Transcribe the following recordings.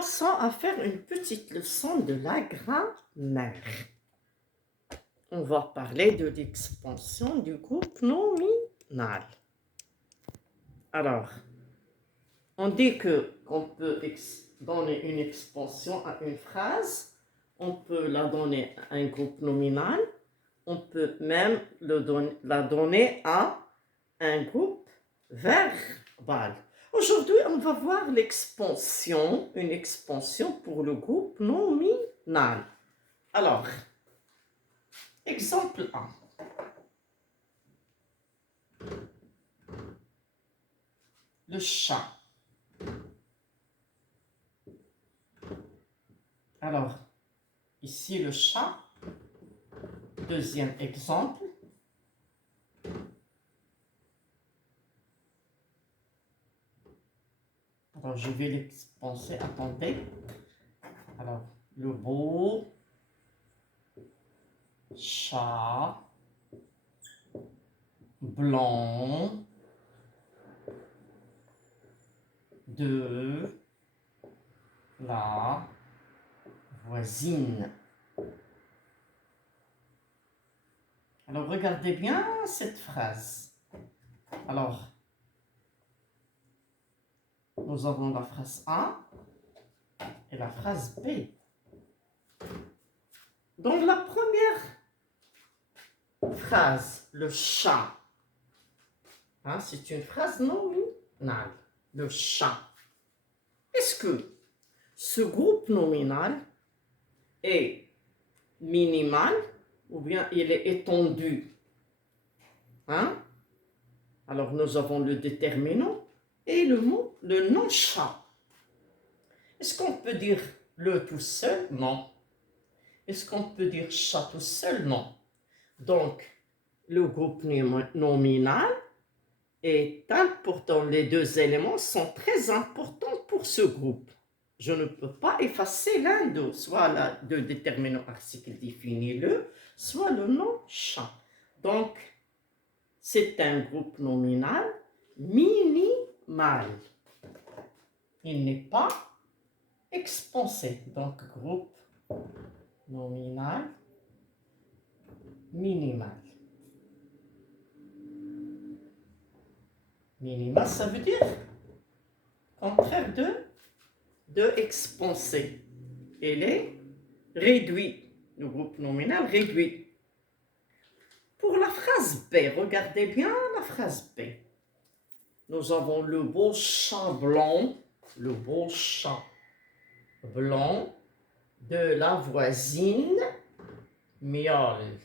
Passons à faire une petite leçon de la grammaire. On va parler de l'expansion du groupe nominal. Alors, on dit qu'on peut donner une expansion à une phrase, on peut la donner à un groupe nominal, on peut même la donner à un groupe verbal. Aujourd'hui, on va voir l'expansion, une expansion pour le groupe nominal. Alors, exemple 1. Le chat. Alors, ici le chat. Deuxième exemple. Alors, je vais l'expanser. Attendez. Alors, le beau chat blanc de la voisine. Alors, regardez bien cette phrase. Alors, nous avons la phrase A et la phrase B. Dans la première phrase, le chat, c'est une phrase nominale, le chat. Est-ce que ce groupe nominal est minimal ou bien il est étendu? Alors nous avons le déterminant et le nom chat. Est-ce qu'on peut dire le tout seul? Non. Est-ce qu'on peut dire chat tout seul? Non. Donc, le groupe nominal est important. Les deux éléments sont très importants pour ce groupe. Je ne peux pas effacer l'un d'eux, soit le déterminant article définit le, soit le nom chat. Donc, c'est un groupe nominal minimal. Il n'est pas expansé. Donc, groupe nominal minimal. Minimal, ça veut dire contraire de expansé. Il est réduit. Le groupe nominal réduit. Pour la phrase B, regardez bien la phrase B. Nous avons le beau chat blanc, le beau chat blanc de la voisine miaule.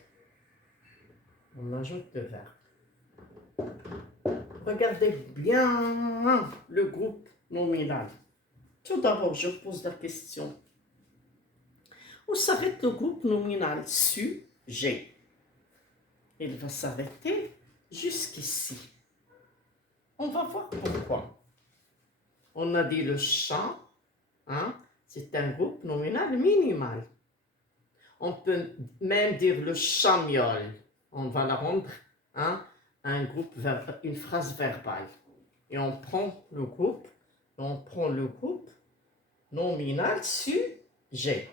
On ajoute le verbe. Regardez bien le groupe nominal. Tout d'abord, je pose la question. Où s'arrête le groupe nominal? Sujet. Il va s'arrêter jusqu'ici. On va voir pourquoi. On a dit le chat, c'est un groupe nominal minimal. On peut même dire le chat miaule. On va la rendre un groupe une phrase verbale. Et on prend le groupe nominal sujet.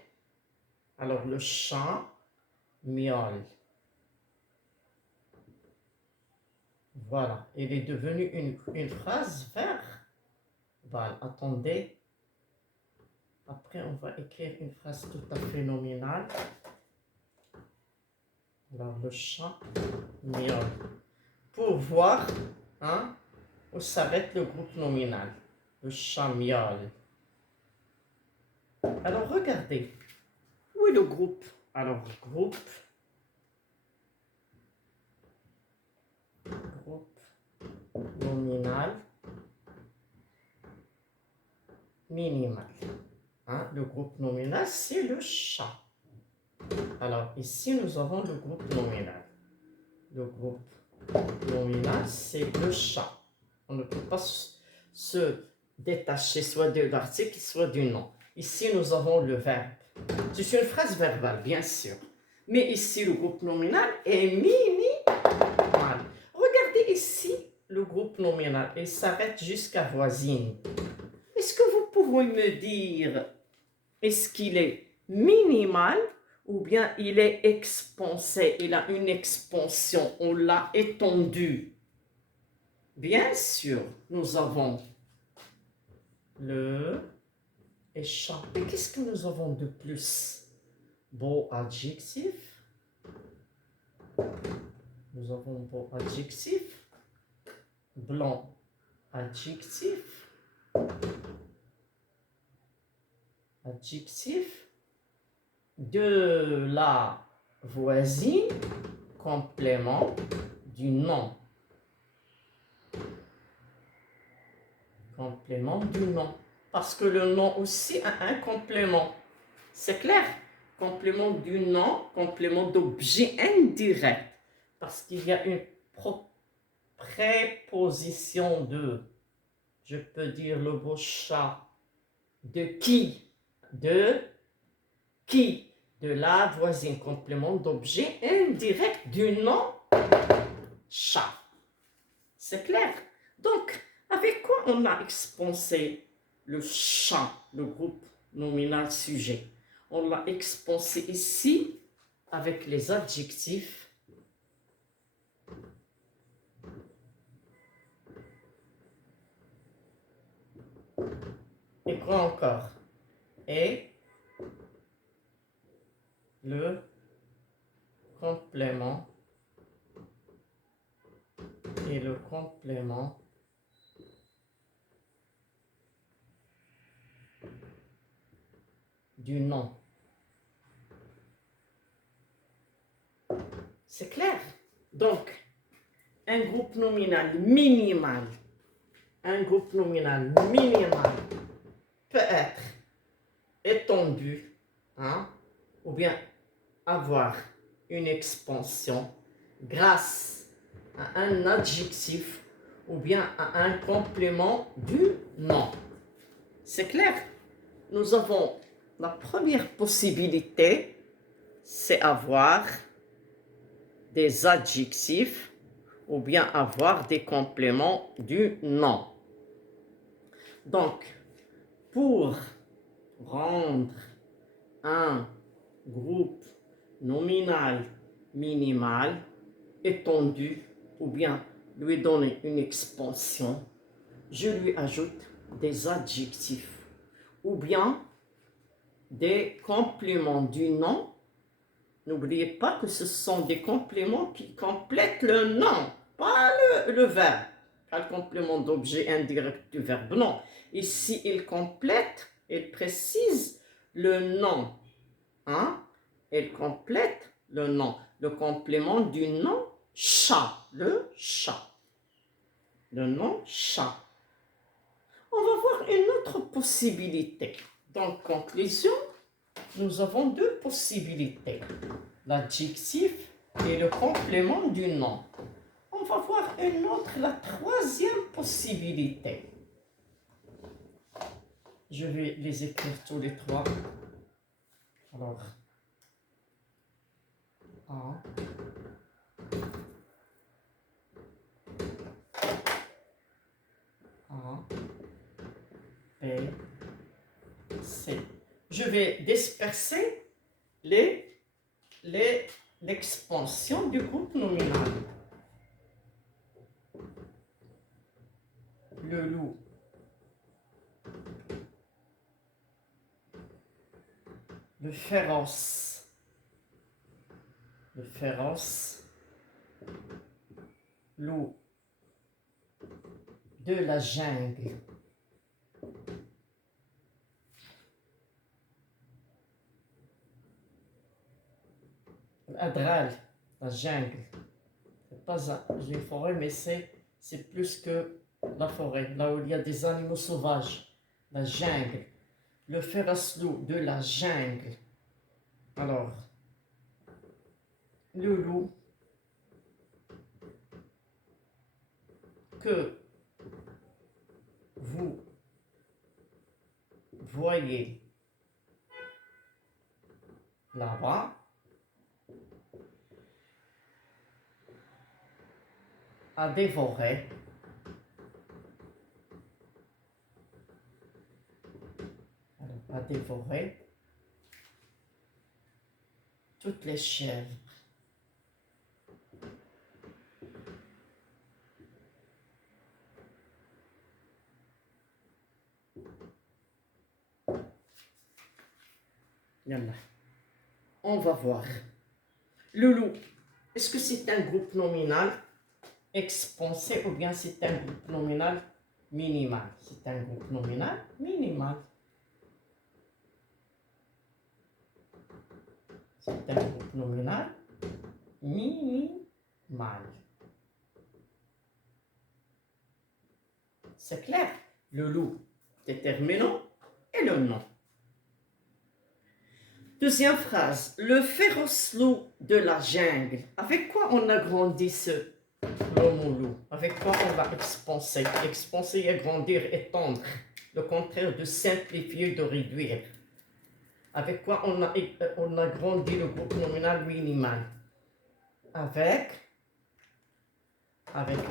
Alors le chat miaule. Voilà, il est devenu une phrase verbale. Attendez. Après, on va écrire une phrase tout à fait nominale. Alors, le chat miaule. Pour voir où s'arrête le groupe nominal. Le chat miaule. Alors, regardez. Où est le groupe? Alors, groupe nominal minimal. Le groupe nominal, c'est le chat. Alors, ici, nous avons le groupe nominal. Le groupe nominal, c'est le chat. On ne peut pas se détacher soit de l'article, soit du nom. Ici, nous avons le verbe. C'est une phrase verbale, bien sûr. Mais ici, le groupe nominal est minimal. Regardez ici le groupe nominal. Il s'arrête jusqu'à voisine. Est-ce que vous pouvez pouvez me dire, est-ce qu'il est minimal ou bien il est expansé? Il a une expansion, on l'a étendu. Bien sûr, nous avons le échappé. Qu'est-ce que nous avons de plus? Beau adjectif. Nous avons beau adjectif. Blanc adjectif. Adjectif. De la voisine, complément du nom. Complément du nom. Parce que le nom aussi a un complément. C'est clair? Complément du nom, complément d'objet indirect. Parce qu'il y a une préposition de, je peux dire le beau chat, de qui? De qui? De la voisine, complément d'objet indirect du nom chat. C'est clair? Donc, avec quoi on a expansé le chat, le groupe nominal sujet? On l'a expansé ici avec les adjectifs et quoi encore? Et le complément du nom. C'est clair? Donc, un groupe nominal minimal, peut être étendu, hein, ou bien avoir une expansion grâce à un adjectif ou bien à un complément du nom. C'est clair? Nous avons la première possibilité, c'est avoir des adjectifs ou bien avoir des compléments du nom. Donc, pour rendre un groupe nominal minimal étendu ou bien lui donner une expansion, je lui ajoute des adjectifs ou bien des compléments du nom. N'oubliez pas que ce sont des compléments qui complètent le nom, pas le verbe, pas le complément d'objet indirect du verbe, non. Ici, il complète, il précise le nom, hein? Il complète le nom, le complément du nom chat, le chat, le nom chat. On va voir une autre possibilité. Donc, conclusion, nous avons deux possibilités, l'adjectif et le complément du nom. On va voir une autre, la troisième possibilité. Je vais les écrire tous les trois. Alors, A, B, C. Je vais disperser l'expansion du groupe nominal. Le loup. Le féroce. Le féroce. Loup. De la jungle. Adral, la jungle. C'est pas une forêt, mais c'est plus que la forêt, là où il y a des animaux sauvages. La jungle. Le féroce loup de la jungle. Alors, le loup que vous voyez là-bas a dévoré a dévoré toutes les chèvres. Yallah. On va voir. Le loup, est-ce que c'est un groupe nominal expansé ou bien c'est un groupe nominal minimal? C'est un groupe nominal minimal. C'est un groupe nominal minimal. C'est clair? Le loup, déterminant, et le nom. Deuxième phrase. Le féroce loup de la jungle. Avec quoi on a grandi ce l'homme loup? Avec quoi on va expanser? Expanser, agrandir, étendre. Le contraire de simplifier, de réduire. Avec quoi on a grandi le groupe nominal minimal? Avec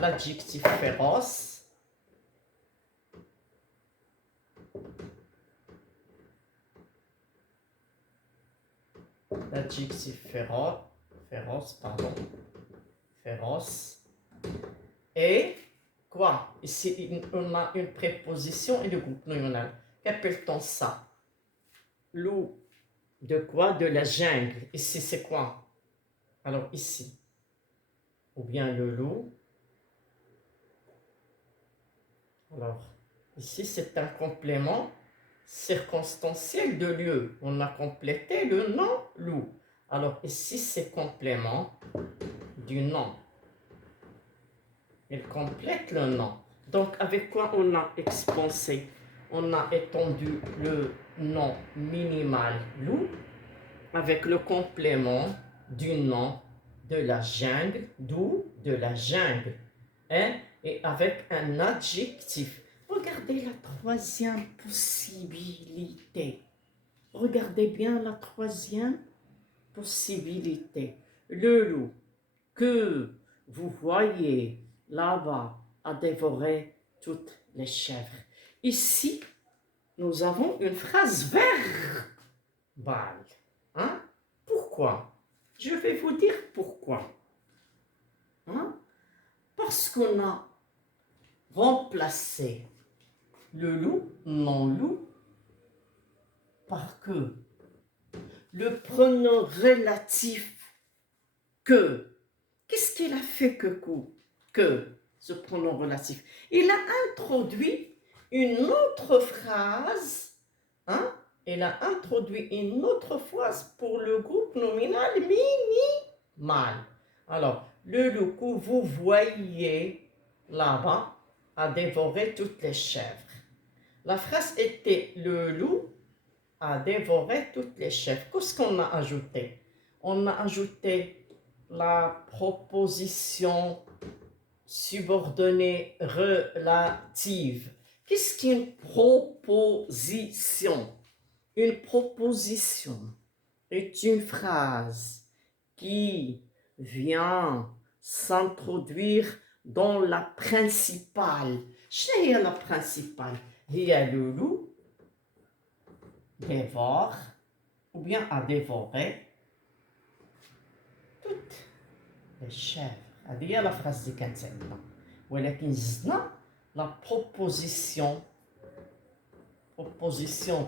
l'adjectif féroce. L'adjectif féroce. Et quoi? Ici, on a une préposition et le groupe nominal. Qu'appelle-t-on ça? Loup de quoi? De la jungle. Ici, c'est quoi? Alors, ici. Ou bien le loup. Alors, ici, c'est un complément circonstanciel de lieu. On a complété le nom loup. Alors, ici, c'est complément du nom. Il complète le nom. Donc, avec quoi on a expansé? On a étendu le nom minimal loup avec le complément du nom de la jungle, d'où de la jungle, hein? Et avec un adjectif. Regardez la troisième possibilité. Regardez bien la troisième possibilité. Le loup que vous voyez là-bas a dévoré toutes les chèvres. Ici, nous avons une phrase verbale. Hein? Pourquoi? Je vais vous dire pourquoi. Hein? Parce qu'on a remplacé le loup, non-loup, par que. Le pronom relatif que. Qu'est-ce qu'il a fait que ce pronom relatif? Il a introduit une autre phrase, hein? Il a introduit une autre phrase pour le groupe nominal minimal. Alors, le loup que vous voyez là-bas a dévoré toutes les chèvres. La phrase était le loup a dévoré toutes les chèvres. Qu'est-ce qu'on a ajouté? On a ajouté la proposition subordonnée relative. Qu'est-ce qu'une proposition? Une proposition est une phrase qui vient s'introduire dans la principale. Quelle est la principale? Il y a le loup dévore ou bien a dévoré toutes les chèvres. هذه هي la phrase اللي كانت عندنا ولكن زدنا la proposition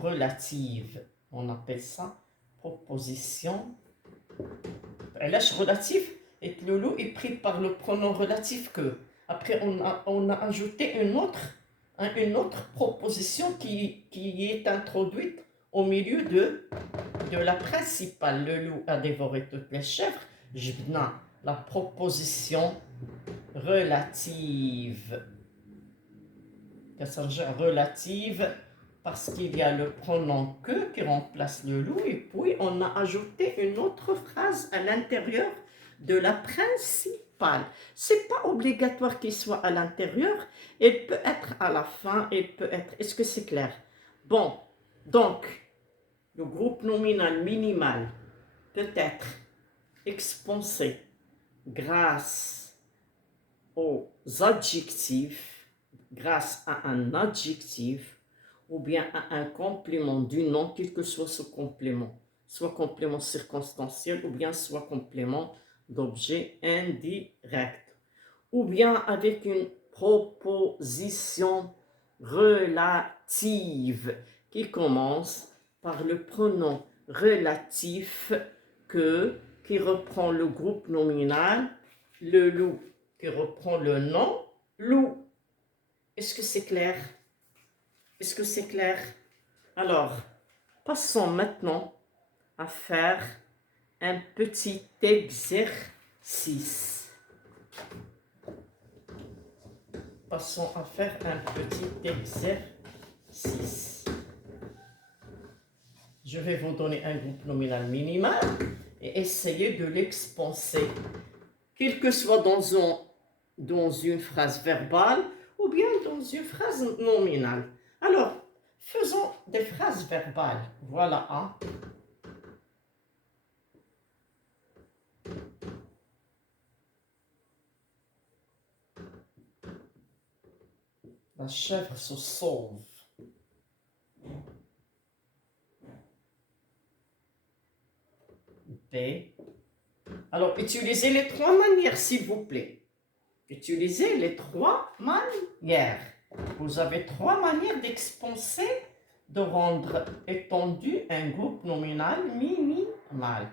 relative. On appelle ça proposition. علاش relatif? Et le loup est pris par le pronom relatif que. Après, on a ajouté une autre proposition qui est introduite au milieu de la principale. Le loup a dévoré toutes les chèvres. جبنا la proposition relative. Relative parce qu'il y a le pronom que qui remplace le loup et puis on a ajouté une autre phrase à l'intérieur de la principale. C'est pas obligatoire qu'il soit à l'intérieur, il peut être à la fin, il peut être... Est-ce que c'est clair? Bon, donc, le groupe nominal minimal peut être expansé grâce aux adjectifs, grâce à un adjectif ou bien à un complément du nom, quel que soit ce complément, soit complément circonstanciel ou bien soit complément d'objet indirect, ou bien avec une proposition relative qui commence par le pronom relatif que, qui reprend le groupe nominal, le loup, qui reprend le nom loup. Est-ce que c'est clair? Est-ce que c'est clair? Alors, passons maintenant à faire un petit exercice. Passons à faire un petit exercice. Je vais vous donner un groupe nominal minimal et essayer de l'expanser, quel que soit dans une phrase verbale ou bien dans une phrase nominale. Alors, faisons des phrases verbales. Voilà un. La chèvre se sauve. B. Alors, utilisez les trois manières, s'il vous plaît. Utilisez les trois manières. Vous avez trois manières d'expanser, de rendre étendu un groupe nominal minimal.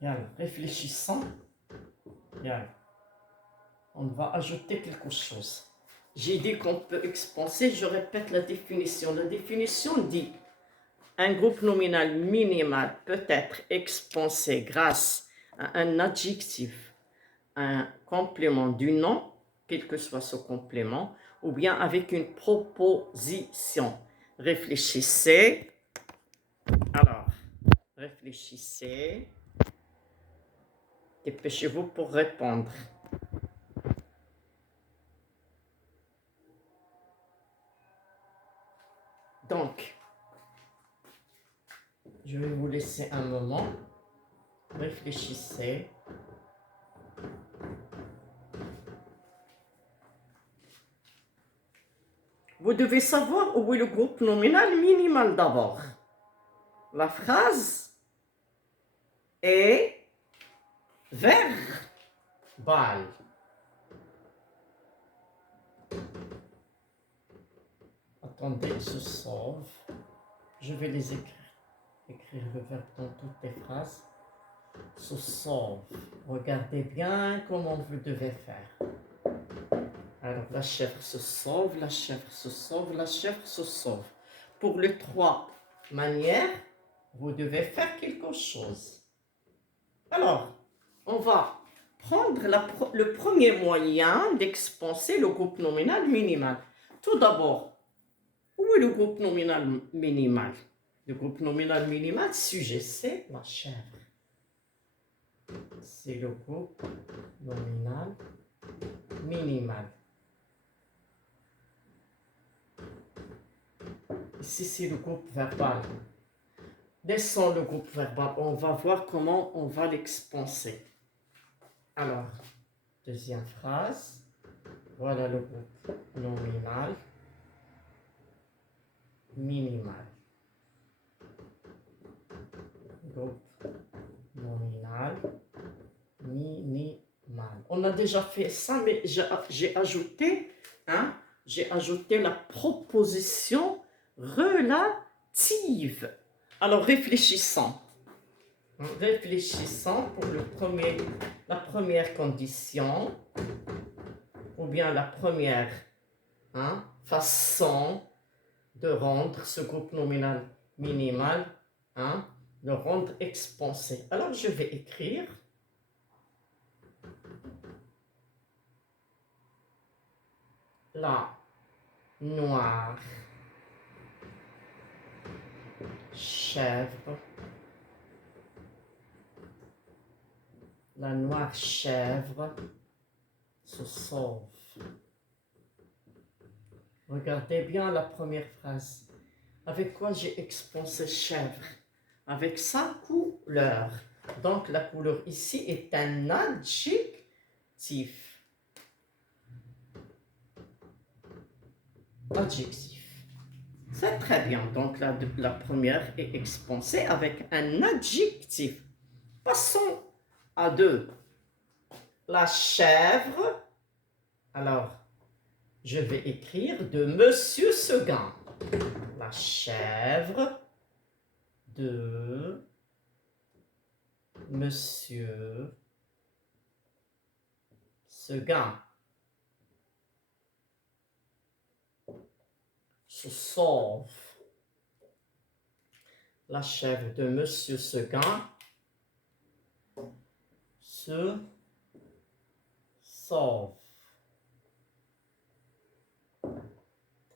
Bien, réfléchissons. Bien. On va ajouter quelque chose. J'ai dit qu'on peut expanser, je répète la définition. La définition dit un groupe nominal minimal peut être expansé grâce à un adjectif, un complément du nom, quel que soit ce complément, ou bien avec une proposition. Réfléchissez. Alors, réfléchissez. Dépêchez-vous pour répondre. Donc, je vais vous laisser un moment. Réfléchissez. Vous devez savoir où est le groupe nominal minimal d'abord. La phrase est verbale. Attendez, se sauve. Je vais les écrire. Écrire le verbe dans toutes les phrases. Se sauve. Regardez bien comment vous devez faire. Alors, la chèvre se sauve, la chèvre se sauve, la chèvre se sauve. Pour les trois manières, vous devez faire quelque chose. Alors, on va prendre le premier moyen d'expanser le groupe nominal minimal. Tout d'abord, où est le groupe nominal minimal? Le groupe nominal minimal, sujet, c'est la chèvre. C'est le groupe nominal minimal. Ici, c'est le groupe verbal. Laissons le groupe verbal. On va voir comment on va l'expanser. Alors, deuxième phrase. Voilà le groupe nominal minimal. Groupe nominal minimal. On a déjà fait ça, mais j'ai ajouté la proposition relative. Alors, réfléchissons. Réfléchissons pour la première condition, ou bien la première façon de rendre ce groupe nominal minimal, de rendre expansé. Alors, je vais écrire la noire chèvre. La noire chèvre se sauve. Regardez bien la première phrase. Avec quoi j'ai expansé chèvre? Avec sa couleur. Donc la couleur ici est un adjectif. Adjectif. C'est très bien. Donc la première est expansée avec un adjectif. Passons à 2. La chèvre. Alors, je vais écrire de Monsieur Seguin. La chèvre de Monsieur Seguin se sauve. La chèvre de Monsieur Seguin se sauve.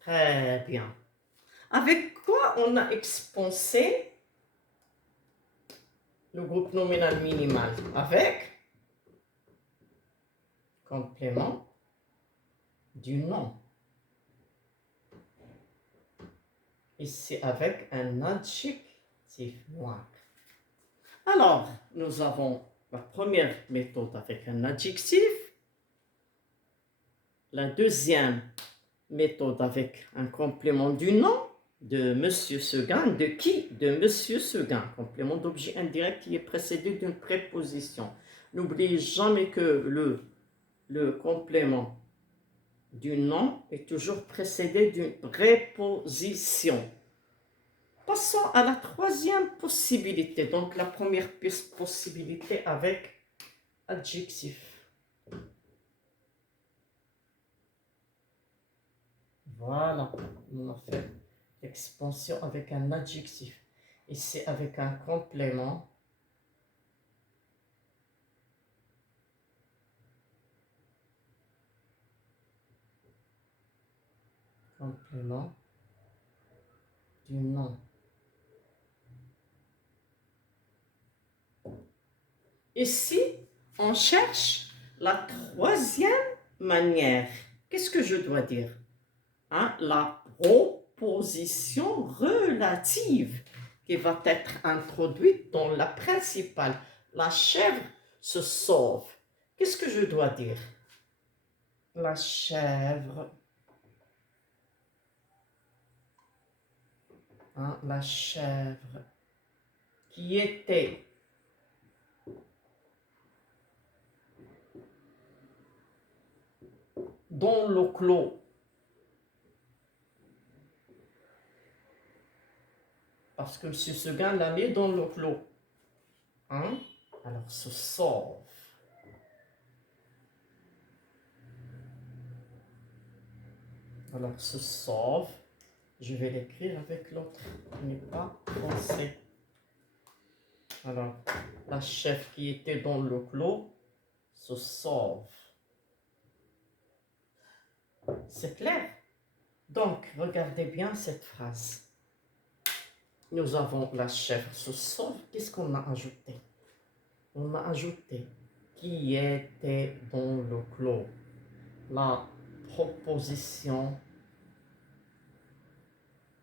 Très bien. Avec quoi on a expansé le groupe nominal minimal? Avec complément du nom. Ici avec un adjectif noir. Alors, nous avons la première méthode avec un adjectif. La deuxième méthode avec un complément du nom de Monsieur Seguin. De qui? De Monsieur Seguin. Complément d'objet indirect qui est précédé d'une préposition. N'oubliez jamais que le complément du nom est toujours précédé d'une préposition. Passons à la troisième possibilité. Donc la première possibilité avec adjectif. Voilà, on a fait l'expansion avec un adjectif. Ici avec un complément. Complément du nom. Ici, on cherche la troisième manière. Qu'est-ce que je dois dire? Hein? La proposition relative qui va être introduite dans la principale. La chèvre se sauve. Qu'est-ce que je dois dire? La chèvre. Hein? La chèvre qui était dans le clos. Parce que M. Seguin l'a mis dans le clos. Hein? Alors, se sauve. Alors, se sauve. Je vais l'écrire avec l'autre qui n'est pas français. Alors, la chèvre qui était dans le clos se sauve. C'est clair? Donc, regardez bien cette phrase. Nous avons la chèvre se sauve. Qu'est-ce qu'on a ajouté? On a ajouté qui était dans le clos. La proposition.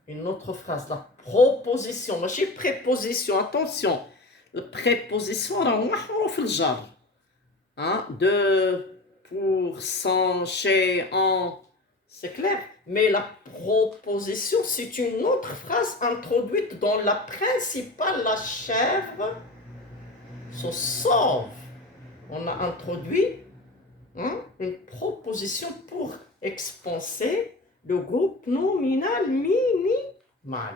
Une autre phrase, la proposition. ماشي préposition, attention. La préposition, راه محروف الجر. Hein? De, pour, sans, chez, en. C'est clair? Mais la proposition, c'est une autre phrase introduite dans la principale. La chèvre se sauve. On a introduit une proposition pour expanser le groupe nominal minimal.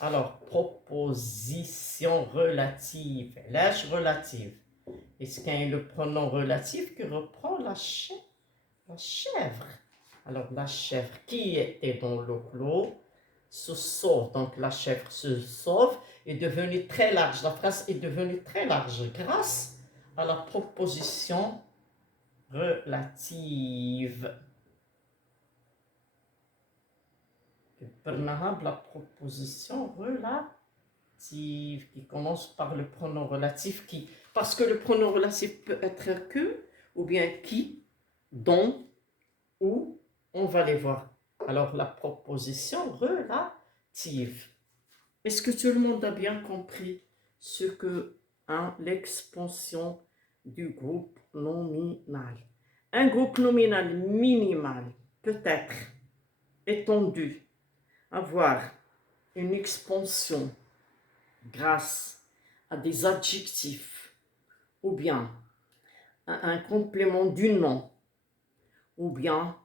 Alors, proposition relative. L'âge relative. Est-ce qu'il y a le pronom relatif qui reprend la chèvre? Alors, la chèvre qui était dans le clos se sauve. Donc, la chèvre se sauve est devenue très large. La phrase est devenue très large grâce à la proposition relative. La proposition relative qui commence par le pronom relatif qui. Parce que le pronom relatif peut être que, ou bien qui, dont, ou on va les voir. Alors, la proposition relative. Est-ce que tout le monde a bien compris ce que l'expansion du groupe nominal? Un groupe nominal minimal peut être étendu, avoir une expansion grâce à des adjectifs ou bien à un complément du nom ou bien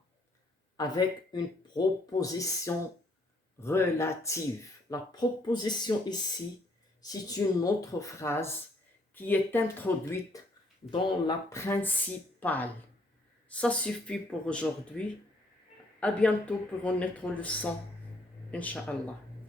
avec une proposition relative. La proposition ici, c'est une autre phrase qui est introduite dans la principale. Ça suffit pour aujourd'hui. À bientôt pour une autre leçon. Inch'Allah.